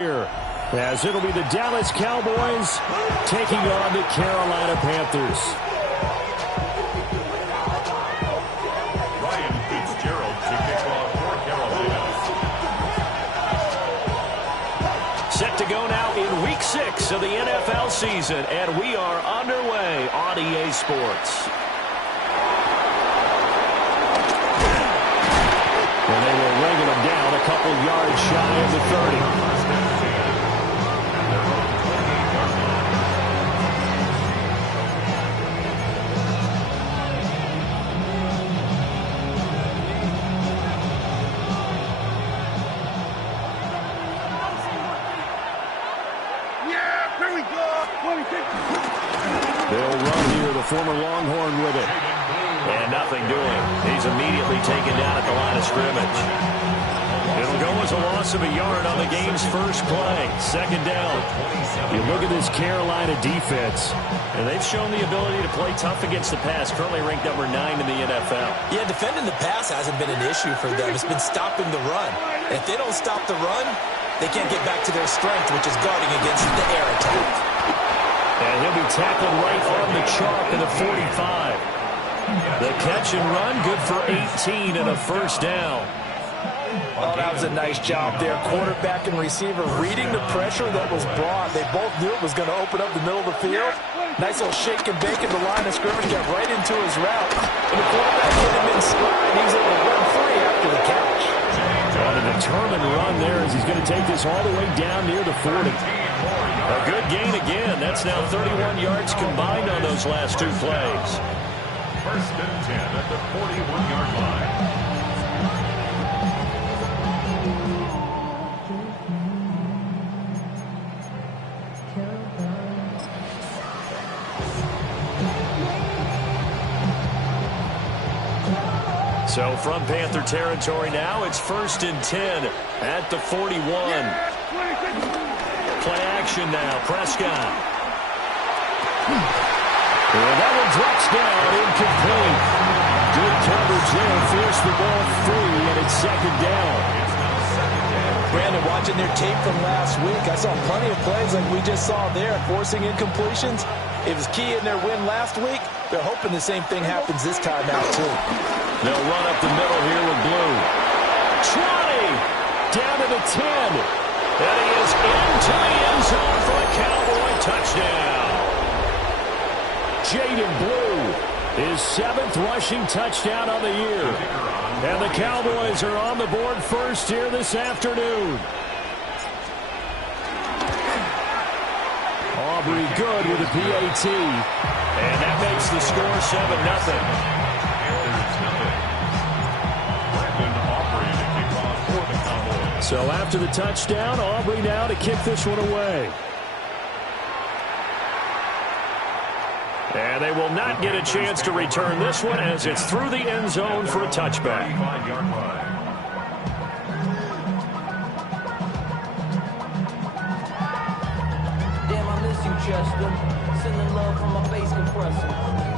Here, as it'll be the Dallas Cowboys taking on the Carolina Panthers. Ryan Fitzgerald to kick off for Carolina. Set to go now in Week 6 of the NFL season, and we are underway on EA Sports. And they were ringing them down a couple yards shy of the 30. They'll run here, the former Longhorn with it. And nothing doing. He's immediately taken down at the line of scrimmage. It'll go as a loss of a yard on the game's first play. Second down. You look at this Carolina defense, and they've shown the ability to play tough against the pass, currently ranked number 9 in the NFL. Yeah, defending the pass hasn't been an issue for them. It's been stopping the run. And if they don't stop the run, they can't get back to their strength, which is guarding against the air attack. And he'll be tackled right on the chalk at the 45. The catch and run, good for 18 and a first down. Oh, that was a nice job there. Quarterback and receiver reading the pressure that was brought. They both knew it was going to open up the middle of the field. Nice little shake and bake at the line of scrimmage, got right into his route. And the quarterback hit him in stride. He was able to run free after the catch. On a determined run there as he's going to take this all the way down near the 40. A good gain again. That's now 31 yards combined on those last two plays. First and 10 at the 41-yard line. So from Panther territory now, it's first and 10 at the 41. Play action now, Prescott. And that one drops down, incomplete. Good coverage there, forced the ball free, and it's second down. Brandon, watching their tape from last week, I saw plenty of plays like we just saw there, forcing incompletions. It was key in their win last week. They're hoping the same thing happens this time out, too. They'll run up the middle here with Blue. 20, down to the 10. And he is into the end zone for a Cowboy touchdown. Jaden Blue, his 7th rushing touchdown on the year. And the Cowboys are on the board first here this afternoon. Aubrey good with a PAT. And that makes the score 7-0. So after the touchdown, Aubrey now to kick this one away. And they will not get a chance to return this one as it's through the end zone for a touchback. Damn, I miss you, Chester. Sending love from my bass compressor.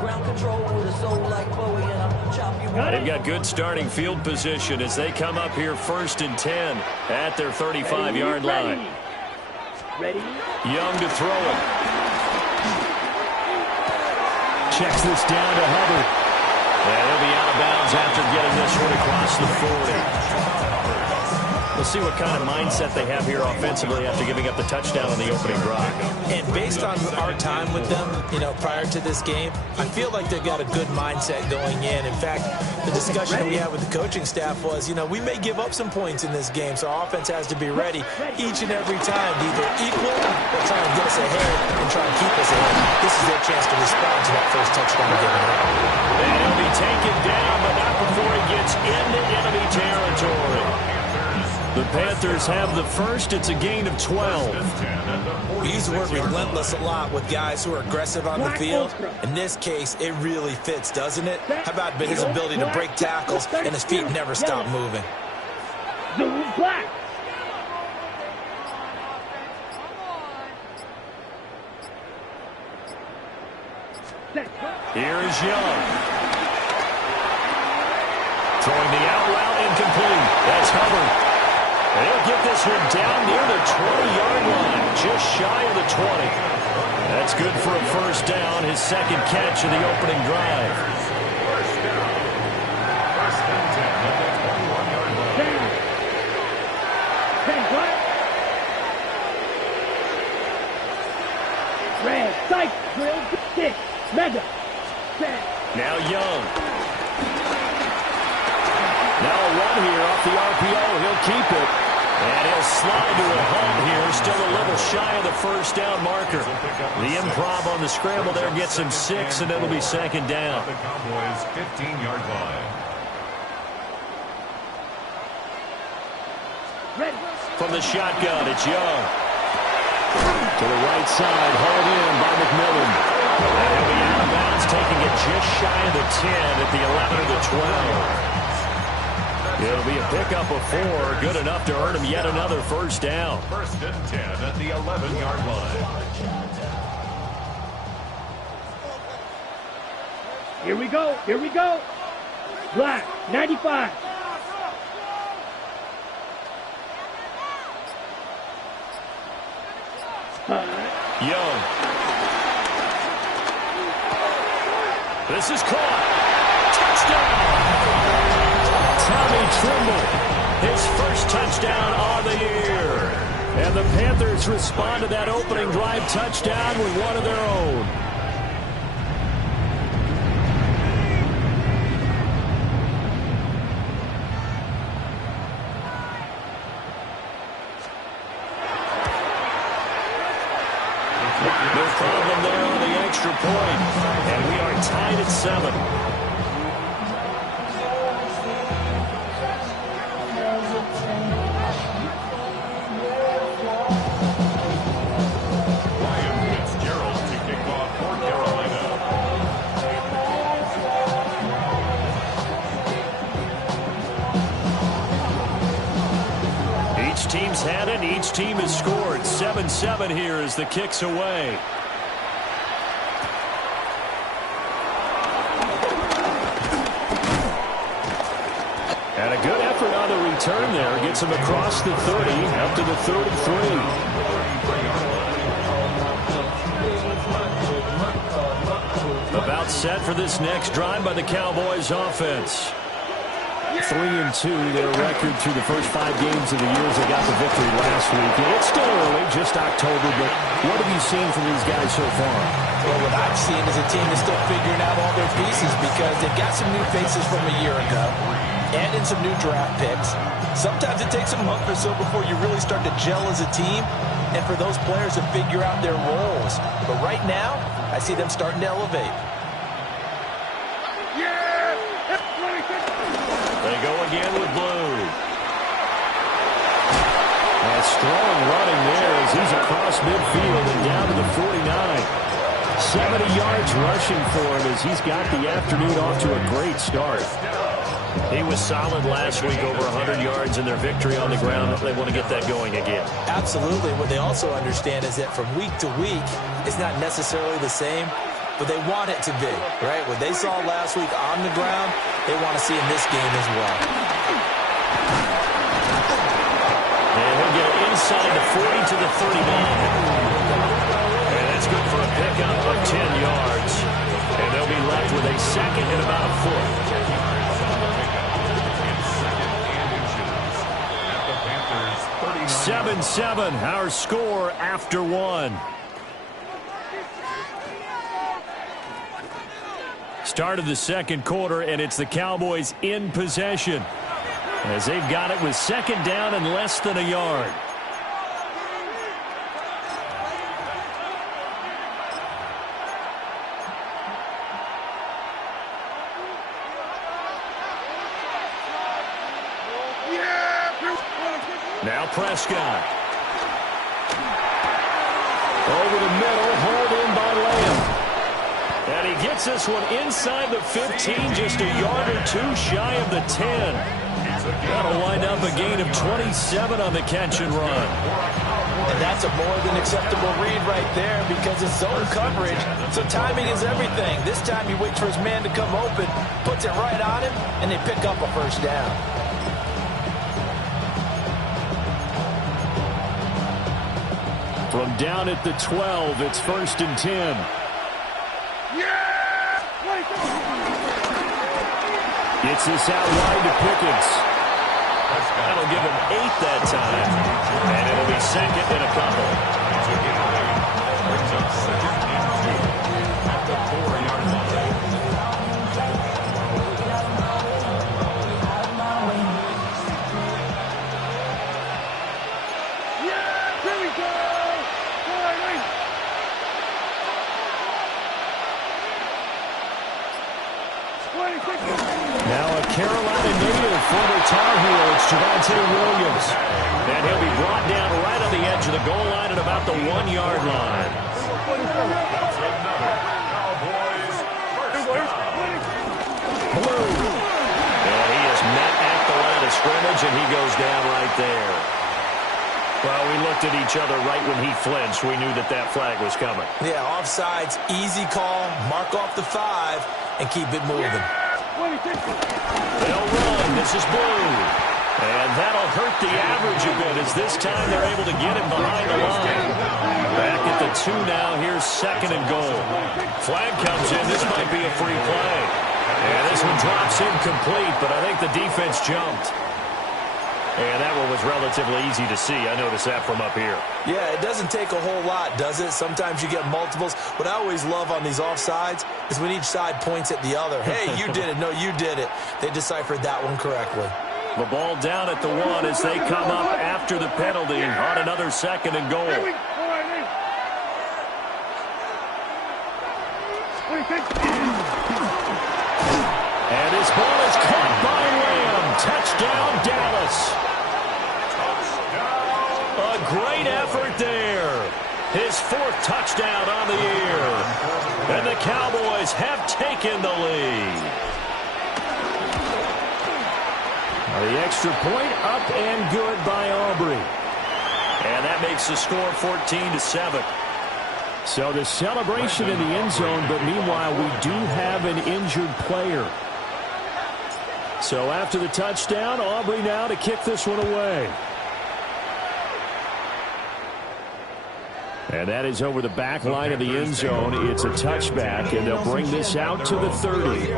Ground control with a soul like Bowie, and I'll chop you. They've got good starting field position as they come up here first and 10 at their 35-yard line. Ready? Young to throw it. Checks this down to Hubbard. And he'll be out of bounds after getting this one across the 40. We'll see what kind of mindset they have here offensively after giving up the touchdown on the opening drive. And based on our time with them, prior to this game, I feel like they've got a good mindset going in. In fact, the discussion that we had with the coaching staff was, we may give up some points in this game, so our offense has to be ready each and every time to either equal or try and get us ahead and try and keep us ahead. This is their chance to respond to that first touchdown given up. And he'll be taken down, but not before he gets into enemy territory. The Panthers have the first. It's a gain of 12. We use the word relentless a lot with guys who are aggressive on the field. In this case, it really fits, doesn't it? How about his ability to break tackles and his feet never stop moving? Black. Here is Young. Throwing the out route incomplete. That's Hubbard. And he'll get this one down near the 20-yard line, just shy of the 20. That's good for a first down, his second catch of the opening drive. First down. First and 10 at the 21-yard line. 10, what? Red, sight, drill, 6, mega, 10. Now Young. Now a run here off the RPO. He'll keep it. And he'll slide to a halt here. Still a little shy of the first down marker. The improv on the scramble there gets him 6, and it'll be second down. The Cowboys' 15-yard line. Red. From the shotgun, it's Young. To the right side, hauled in by McMillan. And he'll be out of bounds, taking it just shy of the 10 at the 11 of the 12. It'll be a pickup of 4, good enough to earn him yet another first down. First and 10 at the 11-yard line. Here we go, here we go. Black, 95. Young. This is caught. Touchdown! Tommy Tremble, his first touchdown on the year. And the Panthers respond to that opening drive touchdown with one of their own. No problem there on the extra point. And we are tied at 7. Team's had it. Each team has scored. 7-7 here as the kick's away. And a good effort on the return there. Gets him across the 30, up to the 33. About set for this next drive by the Cowboys offense. 3-2, their record through the first 5 games of the year as they got the victory last week. It's still early, just October, but what have you seen from these guys so far? Well, what I've seen is a team that's still figuring out all their pieces because they've got some new faces from a year ago and in some new draft picks. Sometimes it takes a month or so before you really start to gel as a team and for those players to figure out their roles. But right now, I see them starting to elevate. They go again with Blue. A strong running there as he's across midfield and down to the 49. 70 yards rushing for him as he's got the afternoon off to a great start. He was solid last week, over 100 yards in their victory on the ground. They want to get that going again. Absolutely. What they also understand is that from week to week, it's not necessarily the same, but they want it to be, right? What they saw last week on the ground, they want to see in this game as well. And he'll get inside the 40 to the 39. And that's good for a pickup of 10 yards. And they'll be left with a second and about a foot. 7-7, our score after 1. Start of the second quarter, and it's the Cowboys in possession as they've got it with second down and less than a yard. Now Prescott. Over the middle, hauled in by Lamb. And he gets this one inside the 15, just a yard or two shy of the 10. That'll wind up a gain of 27 on the catch and run. And that's a more than acceptable read right there because it's zone coverage, so timing is everything. This time he waits for his man to come open, puts it right on him, and they pick up a first down. From down at the 12, it's 1st and 10. Gets this out wide to Pickens. That'll give him 8 that time. And it'll be 2nd and a couple. Brings up 2nd and 2 at the 4-yard line. Now a Carolina native, former Tar Heel, it's Javonte Williams. And he'll be brought down right on the edge of the goal line at about the 1-yard line. Blue. And he is met at the line of scrimmage, and he goes down right there. Well, we looked at each other right when he flinched. We knew that that flag was coming. Yeah, offsides, easy call, mark off the 5, and keep it moving. They'll run. This is Blue. And that'll hurt the average a bit as this time they're able to get him behind the line. Back at the 2 now. Here's 2nd and goal. Flag comes in. This might be a free play. And this one drops incomplete, but I think the defense jumped. And that one was relatively easy to see. I noticed that from up here. Yeah, it doesn't take a whole lot, does it? Sometimes you get multiples. What I always love on these offsides is when each side points at the other. Hey, you did it. No, you did it. They deciphered that one correctly. The ball down at the 1 as they come up after the penalty on another 2nd and goal. And his ball is caught by Lamb. Touchdown, Dallas. A great effort there. His 4th touchdown on the year. And the Cowboys have taken the lead. The extra point up and good by Aubrey. And that makes the score 14-7. So the celebration in the end zone, but meanwhile we do have an injured player. So after the touchdown, Aubrey now to kick this one away. And that is over the back line of the end zone. It's a touchback, and they'll bring this out to the 30.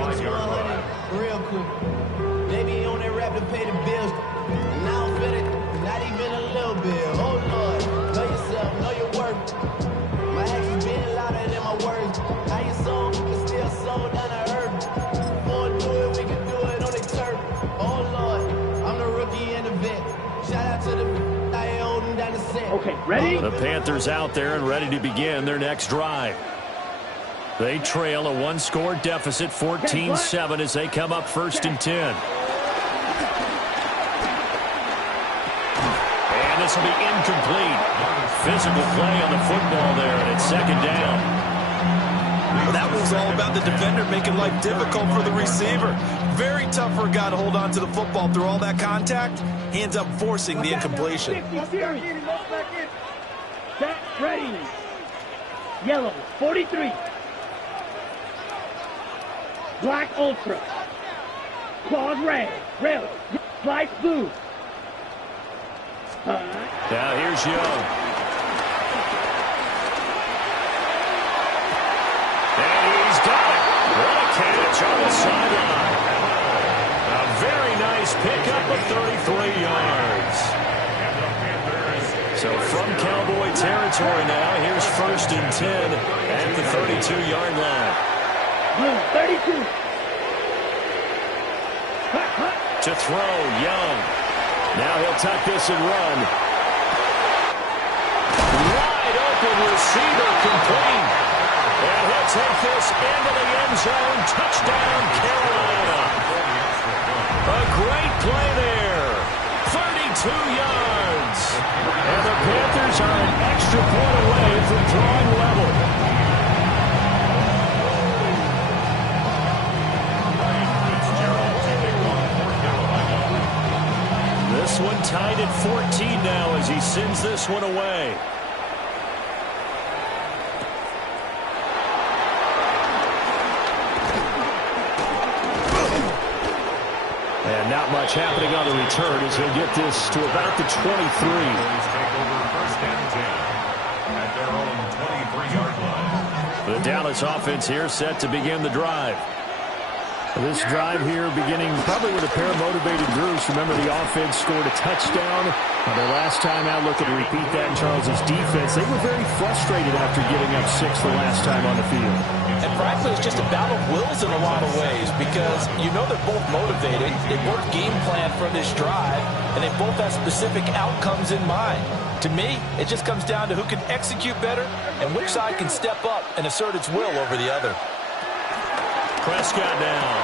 Real quick. Baby on that rap to pay the bills. And now I'm fit it, not even a little bit. Oh, Lord. Know yourself, know your worth. My actions being louder than my words. How you sold, but still sold down to earth. Won't do it, we can do it on the turf. Oh, Lord. I'm the rookie and the vet. Shout out to the I holding down the set. Okay, ready? The Panthers out there and ready to begin their next drive. They trail a 1-score deficit, 14-7, as they come up 1st and 10. And this will be incomplete. Physical play on the football there, and it's 2nd down. Well, that was all about the defender making life difficult for the receiver. Very tough for a guy to hold on to the football through all that contact. He ends up forcing the incompletion. Set, ready. Yellow, 43. Black Ultra. Claws red. Red. Light blue. Now here's Young. And he's got it. What a catch on the sideline. A very nice pickup of 33 yards. So from Cowboy territory now, here's 1st and 10 at the 32-yard line. Blue, 32. To throw, Young. Now he'll tuck this and run. Wide open receiver complete. And he'll take this into the end zone. Touchdown, Carolina. A great play there. 32 yards. And the Panthers are an extra point away from drawing level. This one tied at 14 now as he sends this one away. And not much happening on the return as he'll get this to about the 23. The Dallas offense here set to begin the drive. This drive here beginning probably with a pair of motivated groups. Remember, the offense scored a touchdown. Their last time out, looking to repeat that in Charles's defense. They were very frustrated after giving up 6 the last time on the field. And frankly, it's just a battle of wills in a lot of ways because you know they're both motivated. They both game plan for this drive, and they both have specific outcomes in mind. To me, it just comes down to who can execute better and which side can step up and assert its will over the other. Prescott down.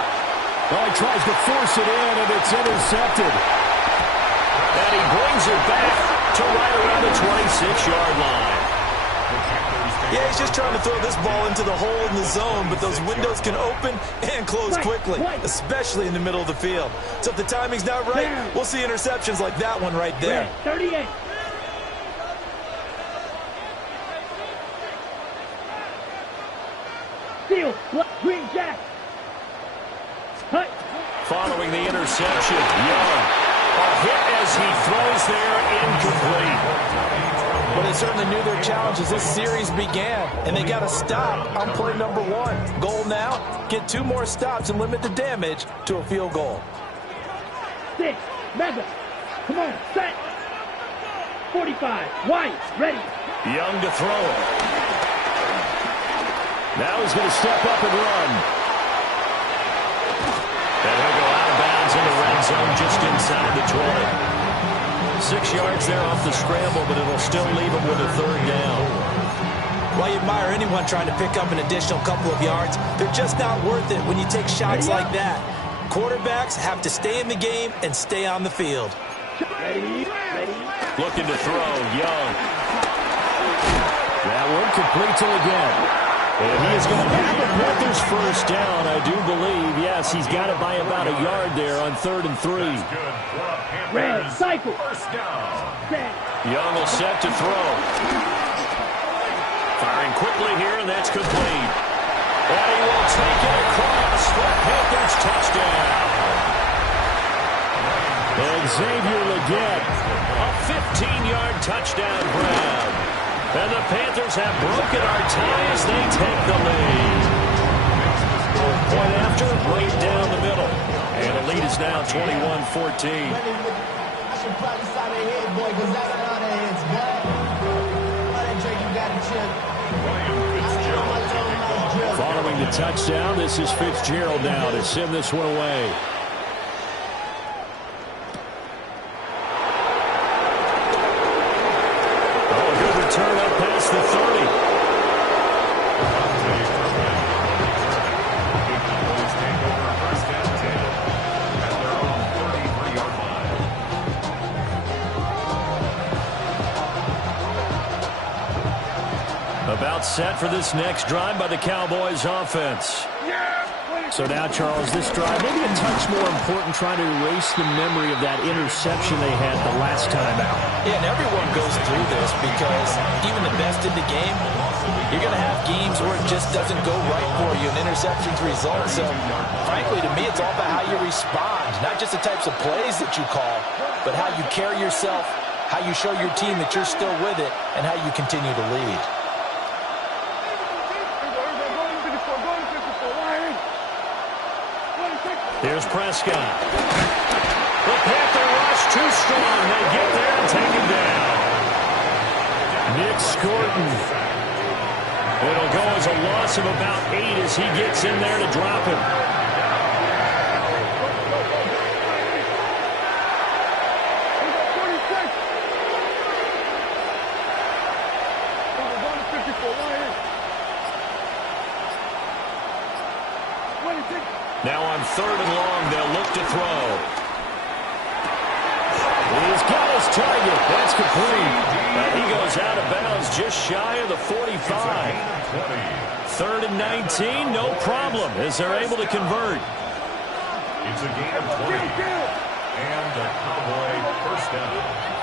Well, he tries to force it in, and it's intercepted. And he brings it back to right around the 26-yard line. Yeah, he's just trying to throw this ball into the hole in the zone, but those windows can open and close quickly, especially in the middle of the field. So if the timing's not right, we'll see interceptions like that one right there. 38. Steal, green jack. Hut. Following the interception, Young. A hit as he throws there, incomplete. But they certainly knew their challenge as this series began, and they got to stop on play number 1. Goal now, get 2 more stops and limit the damage to a field goal. 6, Mega. Come on, set. 45, White, ready. Young to throw it. Now he's going to step up and run. And he'll go out of bounds in the red zone just inside the 20. 6 yards there off the scramble, but it'll still leave him with a 3rd down. While you admire anyone trying to pick up an additional couple of yards, they're just not worth it when you take shots like that. Quarterbacks have to stay in the game and stay on the field. Ready. Looking to throw, Young. That one completes it again. And he is going to have the Panthers first down, I do believe. Yes, he's got it by about a yard there on 3rd and 3. Red, cycle. First down. Young will set to throw. Firing quickly here, and that's complete. And he will take it across for a Panthers touchdown. And Xavier Legette, a 15-yard touchdown grab. And the Panthers have broken our tie as they take the lead. Point after, right down the middle. And the lead is now 21-14. I should probably sign a head, boy, because I got all the heads, boy. Why that Drake, you got a chip? Following the touchdown, this is Fitzgerald now to send this one away. Oh, good return up past the 30. About set for this next drive by the Cowboys offense. So now, Charles, this drive maybe a touch more important, trying to erase the memory of that interception they had the last time out. Yeah, and everyone goes through this because even the best in the game, you're going to have games where it just doesn't go right for you, and interceptions result. So, frankly, to me, it's all about how you respond, not just the types of plays that you call, but how you carry yourself, how you show your team that you're still with it, and how you continue to lead. Here's Prescott. The Panther rush too strong. They get there and take him down. Nick Scorton. It'll go as a loss of about 8 as he gets in there to drop him. Now on 3rd and long, they'll look to throw. He's got his target. That's complete. And he goes out of bounds just shy of the 45. 3rd and 19, no problem, as they're able to convert. It's a gain of 20. And a Cowboy first down.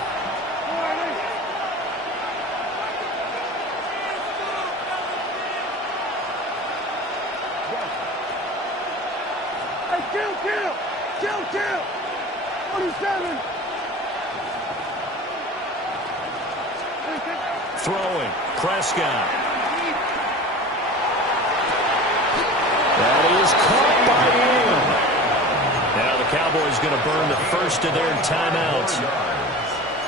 Kill! 47! Throwing, Prescott. is caught by him. Now the Cowboys going to burn the first of their timeouts,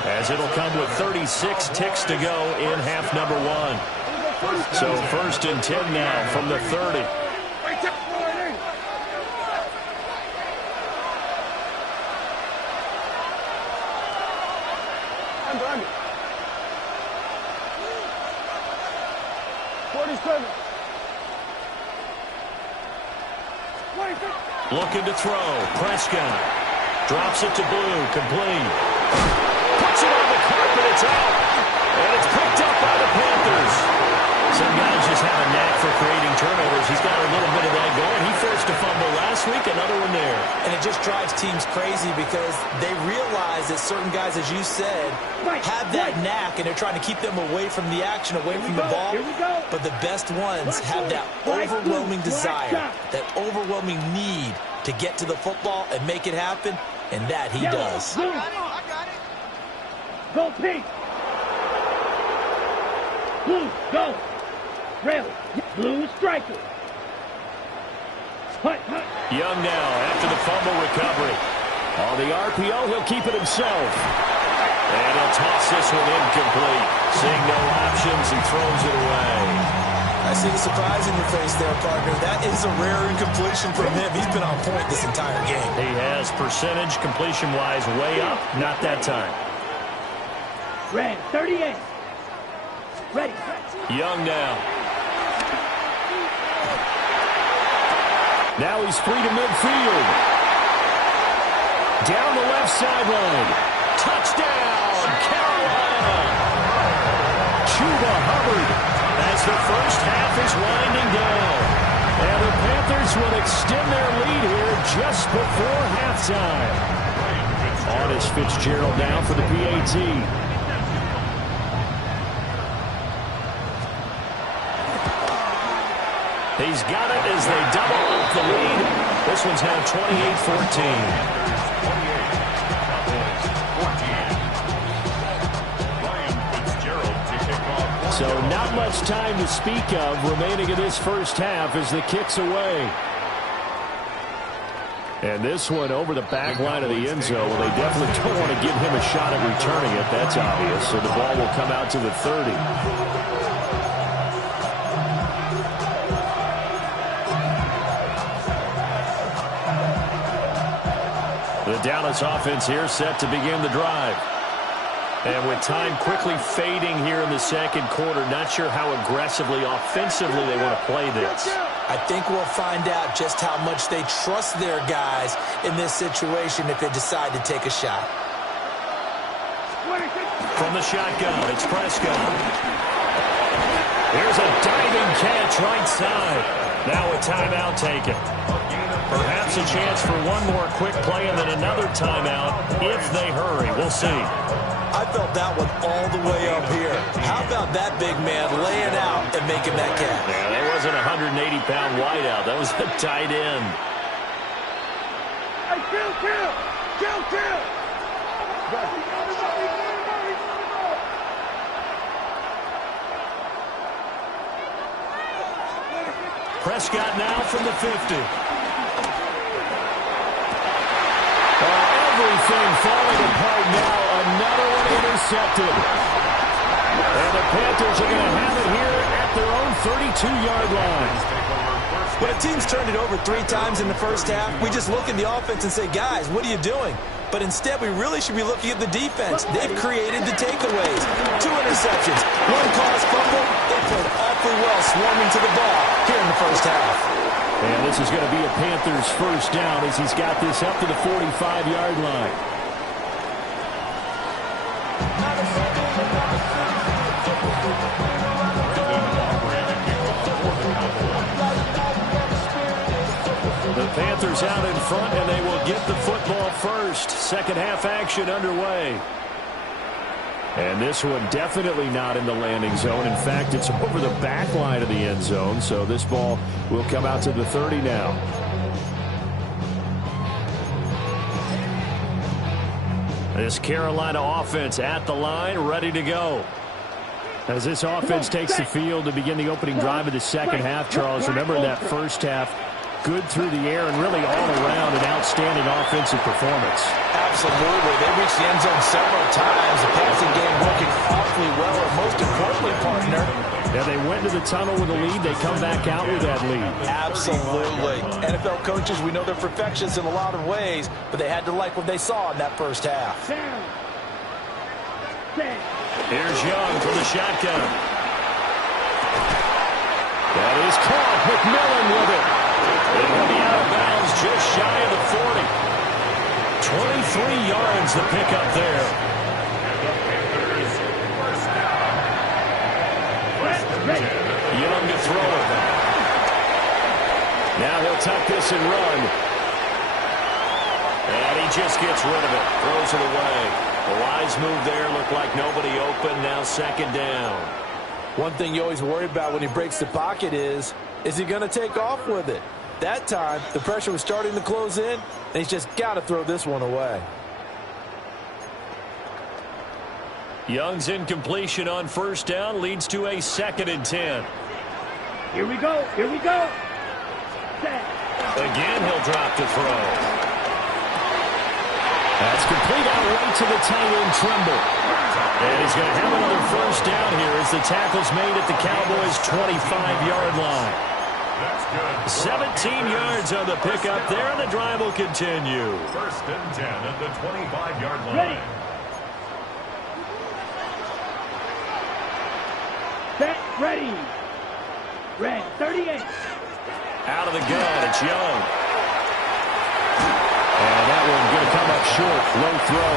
as it'll come with 36 ticks to go in half number 1. So 1st and 10 now from the 30. Looking to throw. Prescott drops it to Blue. Complete. Puts it on the carpet. It's out. And it's picked up by the Panthers. Some guys just have a knack for creating turnovers. He's got a little bit of that going. He forced a fumble last week. Another one there. And it just drives teams crazy because they realize that certain guys, as you said, have that knack, and they're trying to keep them away from the action, away from the ball. But the best ones have that overwhelming desire, that overwhelming need to get to the football and make it happen, and that he does. I got it. Go pink. Blue, go. Red, blue striker. Young now after the fumble recovery. On the RPO, he'll keep it himself. And he'll toss this one incomplete. Seeing no options, he throws it away. I see the surprise in your face there, partner. That is a rare incompletion from him. He's been on point this entire game. He has percentage completion-wise way up. Not that time. Red, 38. Ready. Young now. Now he's free to midfield. Down the left sideline. Touchdown, Carolina. Chuba Hubbard as the first half is winding down. And the Panthers will extend their lead here just before halftime. On is Fitzgerald now for the PAT. He's got it as they double up the lead. This one's now 28-14. So not much time to speak of remaining in this first half as the kick's away. And this one over the back line of the end zone. Well, they definitely don't want to give him a shot at returning it. That's obvious. So the ball will come out to the 30. The Dallas offense here set to begin the drive. And with time quickly fading here in the second quarter, not sure how aggressively, offensively they want to play this. I think we'll find out just how much they trust their guys in this situation if they decide to take a shot. From the shotgun, it's Prescott. Here's a diving catch right side. Now a timeout taken. Perhaps a chance for one more quick play and then another timeout if they hurry. We'll see. I felt that one all the way up here. How about that big man laying out and making that catch? Yeah, that wasn't a 180-pound wideout. That was a tight end. Hey, kill! Prescott now from the 50. Everything falling apart now. Another one intercepted. And the Panthers are going to have it here at their own 32-yard line. When a team's turned it over 3 times in the first half, we just look at the offense and say, guys, what are you doing? But instead, we really should be looking at the defense. They've created the takeaways. 2 interceptions, 1 caused fumble. They played awfully well swarming to the ball here in the first half. And this is going to be a Panthers first down as he's got this up to the 45-yard line. The Panthers out in front, and they will get the football first. Second half action underway. And this one definitely not in the landing zone. In fact, it's over the back line of the end zone. So this ball will come out to the 30 now. This Carolina offense at the line, ready to go. As this offense takes the field to begin the opening drive of the second half, Charles, remember in that first half, good through the air and really all around an outstanding offensive performance. Absolutely. They reached the end zone several times. The passing game working awfully well, and most importantly, partner, yeah, they went to the tunnel with a lead. They come back out with that lead. Absolutely. NFL coaches, we know they're perfectionists in a lot of ways, but they had to like what they saw in that first half. Here's Young from the shotgun. That is caught. McMillan with it. It'll be out of bounds just shy of the 40. 23 yards to pick up there. Young to throw it. Now he'll tuck this and run. And he just gets rid of it. Throws it away. The wise move there. Looked like nobody open. Now second down. One thing you always worry about when he breaks the pocket is he going to take off with it? That time, the pressure was starting to close in, and he's just got to throw this one away. Young's incompletion on first down leads to a 2nd and 10. Here we go. Here we go. Again, he'll drop to throw. That's complete out right to the tight end, Trimble. And he's going to have another first down here as the tackle's made at the Cowboys' 25-yard line. That's good. 17 yards on the pickup there, and the drive will continue. 1st and 10 at the 25-yard line. Ready. Set, ready. Red, 38. Out of the gun, it's Young. And that one going to come up short. Low throw.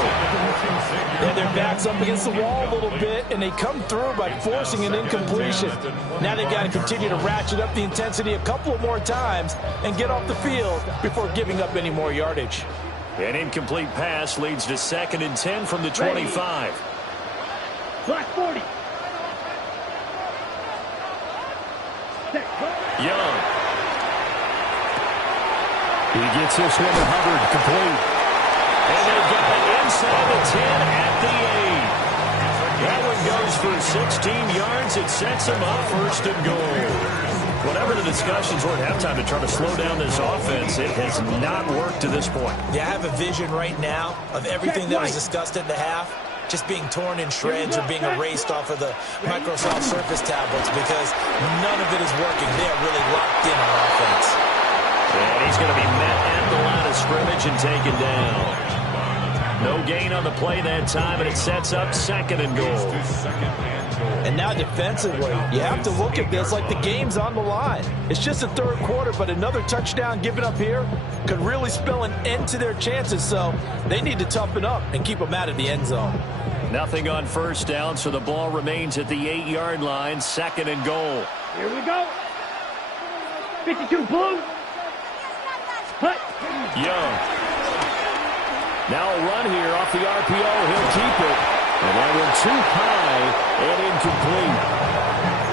And their back's up against the wall a little bit, and they come through by forcing an incompletion. Now they've got to continue to ratchet up the intensity a couple of more times and get off the field before giving up any more yardage. An incomplete pass leads to 2nd and 10 from the 25. Black 40. Young. He gets this one to Hubbard, complete. And they got it inside the 10 at the 8. That one goes for 16 yards. It sets him up 1st and goal. Whatever the discussions were at halftime to try to slow down this offense, it has not worked to this point. Yeah, I have a vision right now of everything that was discussed at the half just being torn in shreds or being erased off of the Microsoft Surface tablets because none of it is working. They are really locked in on offense. And he's going to be met at the line of scrimmage and taken down. No gain on the play that time, and it sets up 2nd and goal. And now defensively, you have to look at this like the game's on the line. It's just the 3rd quarter, but another touchdown given up here could really spell an end to their chances, so they need to toughen up and keep them out of the end zone. Nothing on first down, so the ball remains at the 8-yard line, 2nd and goal. Here we go. 52 blue. Hut. Young. Now a run here off the RPO. He'll keep it. And that one too high and incomplete.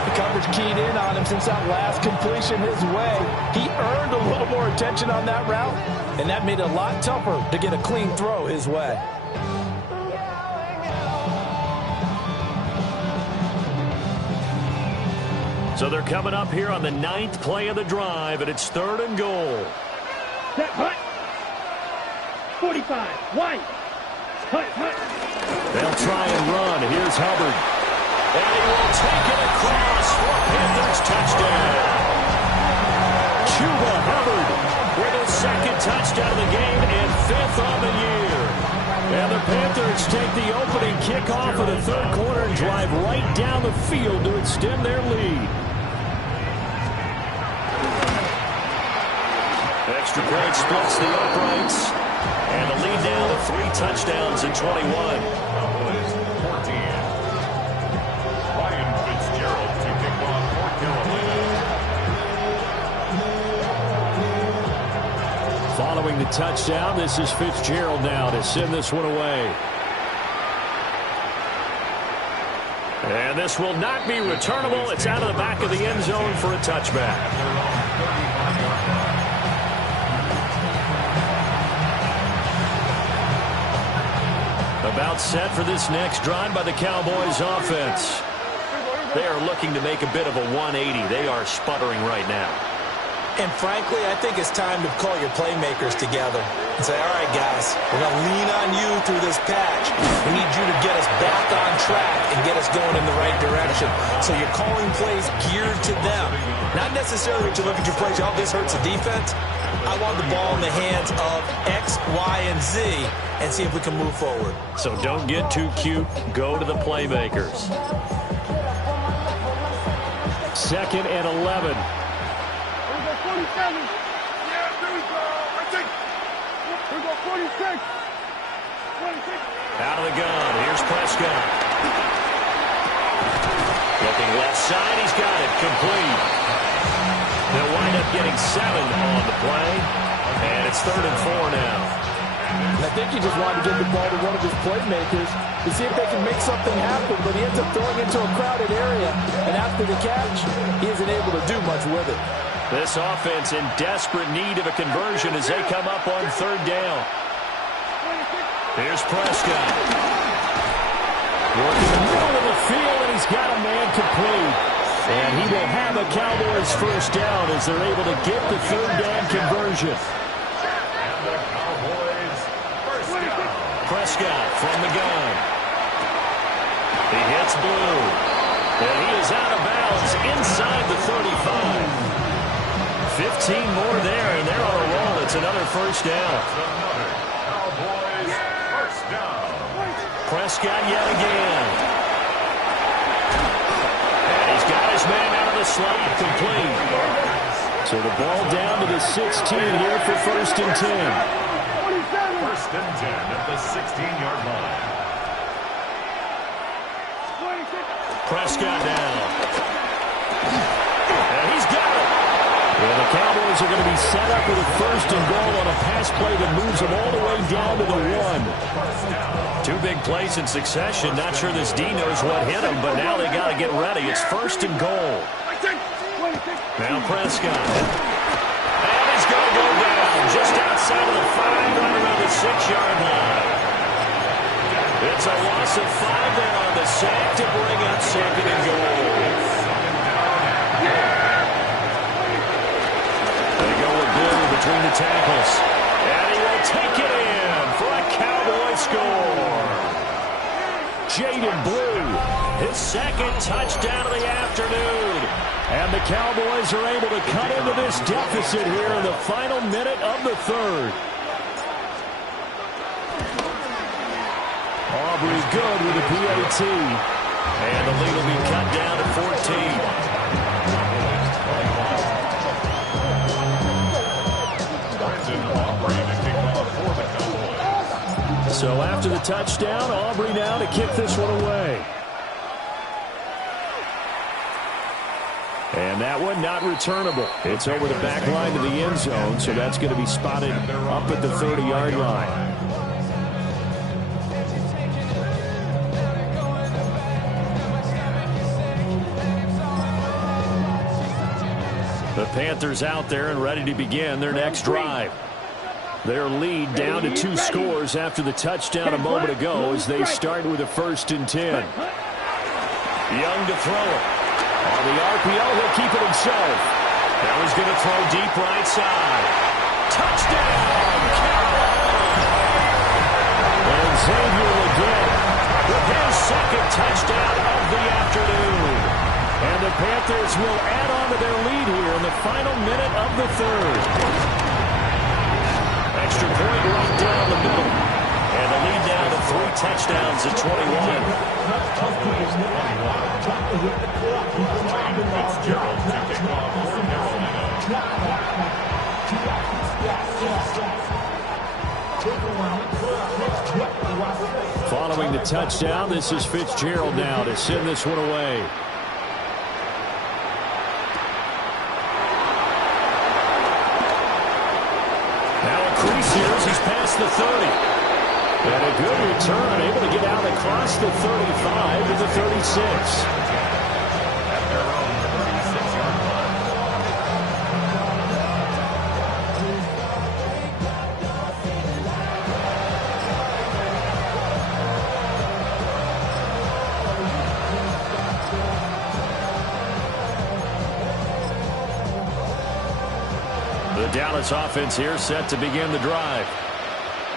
The coverage keyed in on him since that last completion his way. He earned a little more attention on that route, and that made it a lot tougher to get a clean throw his way. So they're coming up here on the 9th play of the drive, and it's 3rd and goal. Set, hut. 45. White. Hut, hut. They'll try and run. Here's Hubbard. And he will take it across for Panthers touchdown. Chuba Hubbard with his 2nd touchdown of the game and 5th on the year. And the Panthers take the opening kickoff of the 3rd quarter and drive right down the field to extend their lead. Extra point splits the uprights. And the lead down to 3 touchdowns in 21. Cowboys 14. Ryan Fitzgerald to kick off for Carolina. Following the touchdown, this is Fitzgerald now to send this one away. And this will not be returnable. It's out of the back of the end zone for a touchback. About set for this next drive by the Cowboys offense. They are looking to make a bit of a 180. They are sputtering right now. And frankly, I think it's time to call your playmakers together and say, all right, guys, we're going to lean on you through this patch. We need you to get us back on track and get us going in the right direction. So you're calling plays geared to them. Not necessarily that you look at your plays, oh, this hurts the defense. I want the ball in the hands of X, Y, and Z and see if we can move forward. So don't get too cute. Go to the playmakers. 2nd and 11. Out of the gun. Here's Prescott. Looking left side. He's got it. Complete. They'll wind up getting 7 on the play. And it's 3rd and 4 now. And I think he just wanted to get the ball to one of his playmakers to see if they can make something happen, but he ends up throwing into a crowded area. And after the catch, he isn't able to do much with it. This offense in desperate need of a conversion as they come up on 3rd down. Here's Prescott. Working the middle of the field, and he's got a man complete. And he will have a Cowboys first down as they're able to get the 3rd down conversion. And the Cowboys first down. Prescott from the gun. He hits Blue. And he is out of bounds inside the 35. 15 more there, and they're on a roll. It's another first down. Another Cowboys first down. Prescott yet again. And he's got his man out of the slot, complete. So the ball down to the 16 here for 1st and 10. 1st and 10 at the 16-yard line. Prescott down. And he's got it. And the Cowboys are going to be set up with a 1st and goal on a pass play that moves them all the way down to the 1. 2 big plays in succession. Not sure this D knows what hit him, but now they got to get ready. It's 1st and goal. Now Prescott. And he's going to go down just outside of the 5, right around the 6-yard line. It's a loss of 5 there on the sack to bring up 2nd and goal. They go with Blue between the tackles. And he will take it in for a Cowboy score. Jaden Blue, his 2nd touchdown of the afternoon. And the Cowboys are able to cut into this deficit here in the final minute of the 3rd. Aubrey good with a PAT. And the lead will be cut down to 14. So after the touchdown, Aubrey now to kick this one away. And that one not returnable. It's over the back line to the end zone, so that's going to be spotted up at the 30-yard line. The Panthers out there and ready to begin their next drive. Their lead down to 2 scores after the touchdown a moment ago as they start with a 1st and 10. Young to throw it. On the RPO, he'll keep it himself. Now he's going to throw deep right side. Touchdown, Carolina! And Xavier Legette with his 2nd touchdown of the afternoon. And the Panthers will add on to their lead here in the final minute of the 3rd. Extra point right down the middle. And the lead down to 3 touchdowns at 21. Following the touchdown, this is Fitzgerald now to send this one away. He's past the 30. And a good return, able to get out across the 35 to the 36. The Dallas offense here set to begin the drive.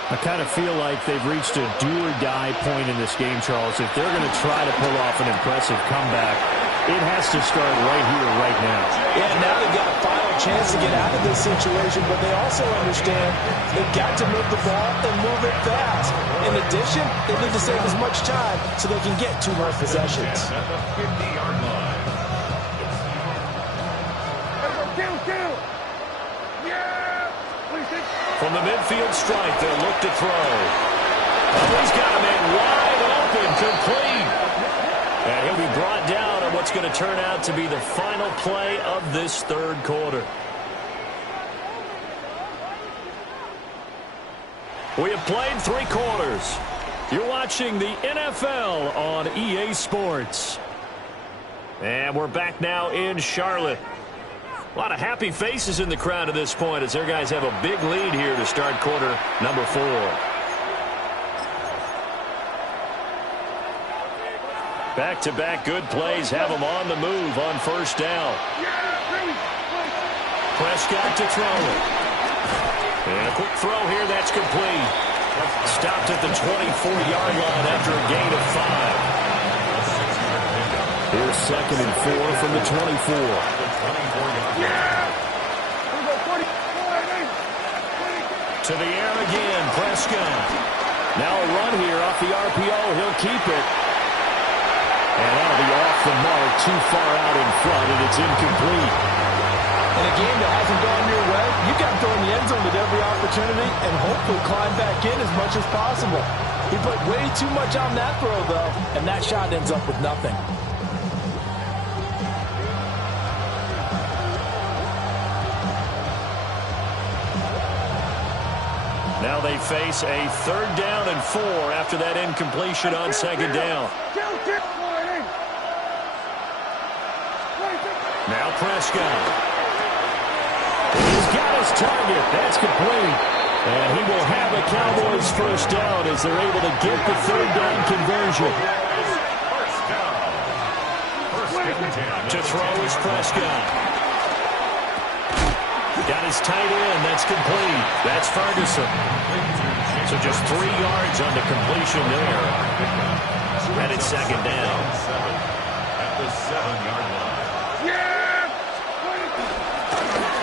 I kind of feel like they've reached a do-or-die point in this game, Charles. If they're going to try to pull off an impressive comeback, it has to start right here, right now. Yeah, now they've got a final chance to get out of this situation, but they also understand they've got to move the ball and move it fast. In addition, they need to save as much time so they can get 2 more possessions. At the 50-yard line. From the midfield stripe, they'll look to throw. Oh, he's got a man wide open, complete. And he'll be brought down on what's going to turn out to be the final play of this third quarter. We have played 3 quarters. You're watching the NFL on EA Sports. And we're back now in Charlotte. A lot of happy faces in the crowd at this point as their guys have a big lead here to start quarter number 4. Back-to-back good plays have them on the move on first down. Prescott to throw it. And a quick throw here, that's complete. Stopped at the 24-yard line after a gain of 5. Here's 2nd and 4 from the 24. To the air again, Prescott. Now a run here off the RPO. He'll keep it. And that'll be off the mark, too far out in front, and it's incomplete. In a game that hasn't gone your way, you got to throw in the end zone at every opportunity and hopefully climb back in as much as possible. He put way too much on that throw, though, and that shot ends up with nothing. Now they face a 3rd down and 4 after that incompletion on 2nd down. Now Prescott. He's got his target. That's complete. And he will have a Cowboys first down as they're able to get the 3rd down conversion. To throw is Prescott. Got his tight end. That's complete. That's Ferguson. So just 3 yards on the completion there. And it's 2nd down. At the 7-yard line.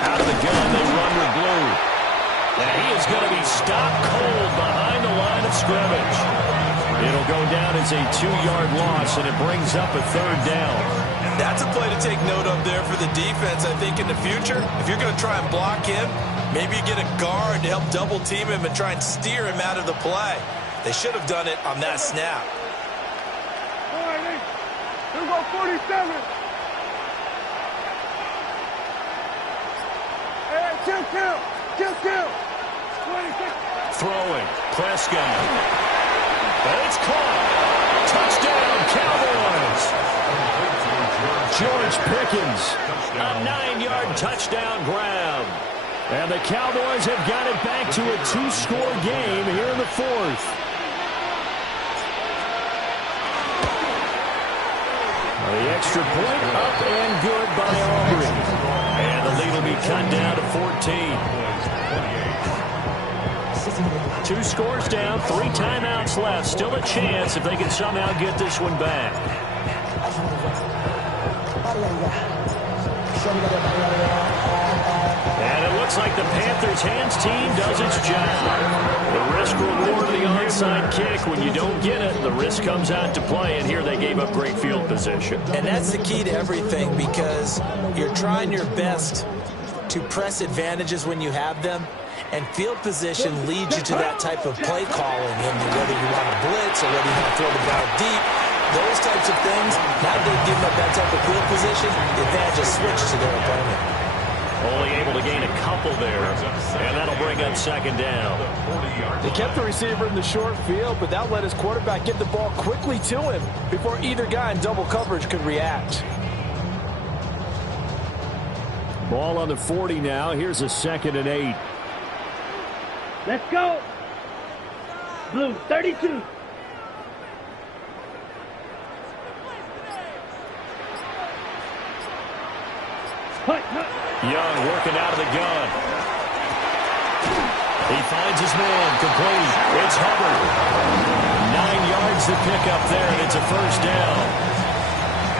Out of the gun, they run with blue. And he is going to be stopped cold behind the line of scrimmage. It'll go down as a 2-yard loss, and it brings up a 3rd down. That's a play to take note of there for the defense, I think, in the future. If you're going to try and block him, maybe you get a guard to help double-team him and try and steer him out of the play. They should have done it on that snap. All right, here we go, 47. Hey, kill. 26. Throwing, Prescott. And it's caught. Touchdown, Cowboys. George Pickens, a 9-yard touchdown grab. And the Cowboys have got it back to a 2-score game here in the 4th. The extra point up and good by Aubrey. And the lead will be cut down to 14. 2 scores down, 3 timeouts left. Still a chance if they can somehow get this one back. And it looks like the Panthers' hands team does its job. The risk reward of the onside kick. When you don't get it, the risk comes out to play, and here they gave up great field position. And that's the key to everything, because you're trying your best to press advantages when you have them, and field position leads you to that type of play calling, and whether you want to blitz or whether you want to throw the ball deep, those types of things. Now they've given up that type of field position, the advantage is switched to their opponent. Only able to gain a couple there, and that'll bring up 2nd down. They kept the receiver in the short field, but that let his quarterback get the ball quickly to him before either guy in double coverage could react. Ball on the 40 now. Here's a 2nd and 8. Let's go. Blue, 32. Young working out of the gun. He finds his man, complete. It's Hubbard. 9 yards to pick up there, and it's a first down.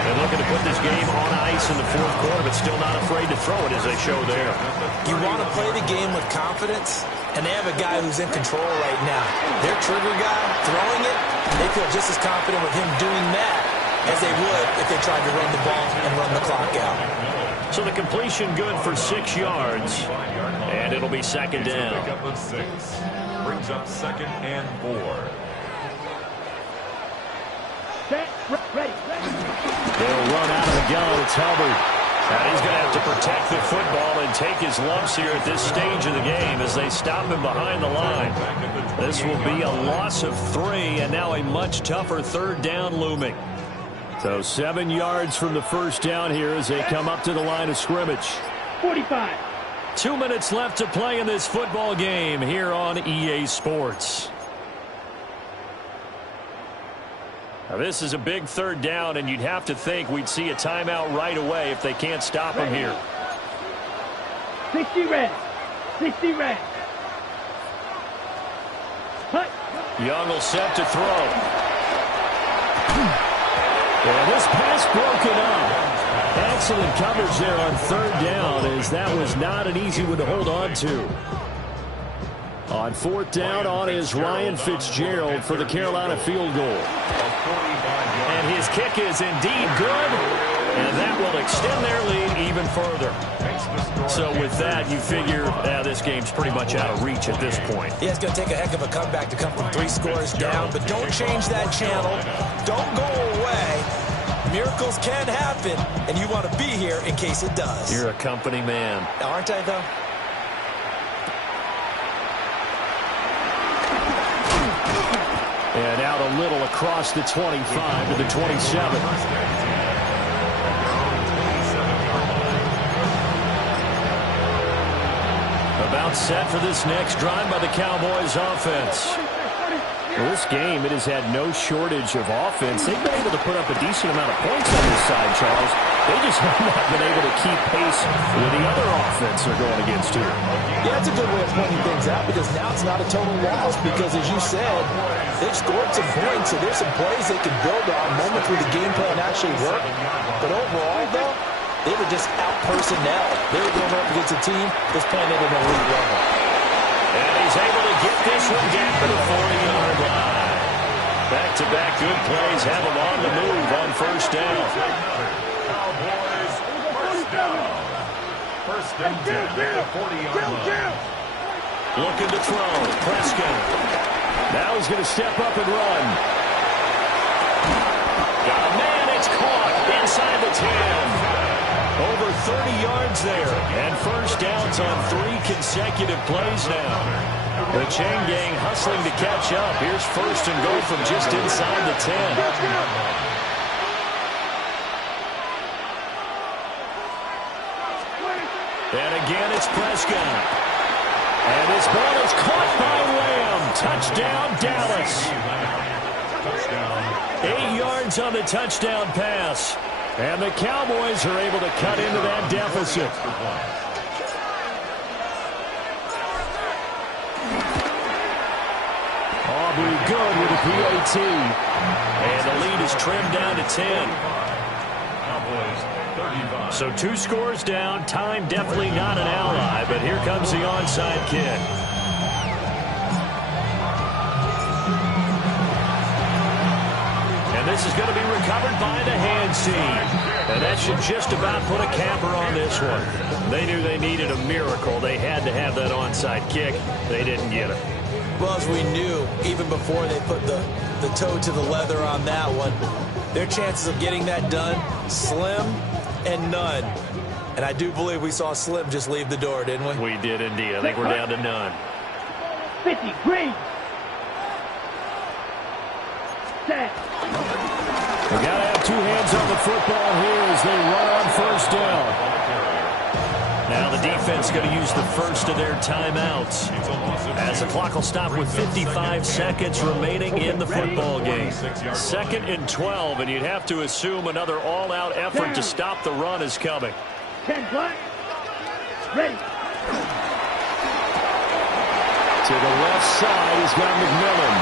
They're looking to put this game on ice in the fourth quarter, but still not afraid to throw it as they show there. You want to play the game with confidence, and they have a guy who's in control right now. Their trigger guy throwing it, they feel just as confident with him doing that as they would if they tried to run the ball and run the clock out. So the completion good for 6 yards, and it'll be second down. Pick up of 6. Brings up 2nd and 4. Set, ready. They'll run out of the gun. It's Hubbard. And he's going to have to protect the football and take his lumps here at this stage of the game as they stop him behind the line. This will be a loss of 3, and now a much tougher third down looming. So 7 yards from the first down here as they come up to the line of scrimmage. 45. 2 minutes left to play in this football game here on EA Sports. Now this is a big third down, and you'd have to think we'd see a timeout right away if they can't stop him here. 60 red. 60 red. Hut. Young will set to throw. And this pass broken up. Excellent coverage there on third down, as that was not an easy one to hold on to. On fourth down, on is Ryan Fitzgerald for the Carolina field goal. And his kick is indeed good, and that will extend their lead even further. So with that, you figure this game's pretty much out of reach at this point. Yeah, it's going to take a heck of a comeback to come from 3 scores down, but don't change that channel. Don't go away. Miracles can happen, and you want to be here in case it does. You're a company man. Aren't I, though? And out a little across the 25 to the 27. About set for this next drive by the Cowboys offense. Well, this game, it has had no shortage of offense. They've been able to put up a decent amount of points on this side, Charles. They just have not been able to keep pace with the other offense they're going against here. Yeah, it's a good way of pointing things out because now it's not a total loss because, as you said, they've scored some points, so there's some plays they can build on, moments where the game plan actually worked. But overall, though, they were just out-personnel. They were going up against a team that's playing at an elite level. And he's able to get this one down to the 40-yard line. Back-to-back good plays have him on the move on first down. Cowboys, first down. First and 10 at the 40-yard line. Looking to throw. Prescott. Now he's going to step up and run. Got a man. It's caught inside the 10. Over 30 yards there. And first downs on 3 consecutive plays now. The chain gang hustling to catch up. Here's first and goal from just inside the 10. And again, it's Prescott. And this ball is caught by Lamb. Touchdown, Dallas. 8 yards on the touchdown pass. And the Cowboys are able to cut into that deficit. Aubrey good with a PAT. And the lead is trimmed down to 10. So 2 scores down. Time definitely not an ally, but here comes the onside kick. And this is going to be recovered by the hands team. And that should just about put a capper on this one. They knew they needed a miracle. They had to have that onside kick. They didn't get it. Well, as we knew, even before they put the toe to the leather on that one, their chances of getting that done, slim and none. And I do believe we saw Slim just leave the door, didn't we? We did indeed. I think we're down to none. 50, green. Set. They got to have 2 hands on the football here as they run on first down. Now the defense going to use the first of their timeouts as the clock will stop with 55 seconds remaining in the football game. 2nd and 12, and you'd have to assume another all-out effort to stop the run is coming. 10 black. Ready. To the left side, he's got McMillan.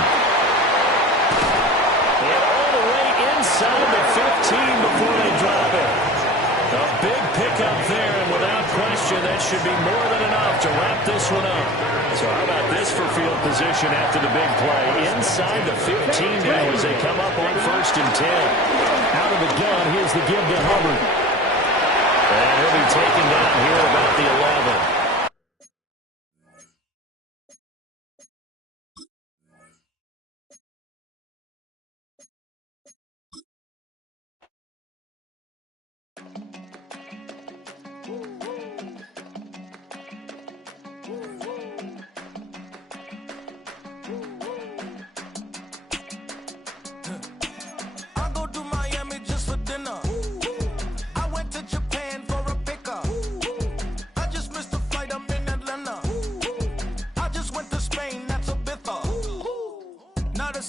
And all the way inside the 15 before they drop it. A big pickup there, and without question, that should be more than enough to wrap this one up. So how about this for field position after the big play? Inside the 15 now as they come up on 1st and 10. Out of the gun, here's the give to Hubbard. And he'll be taken down here about the 11. Not a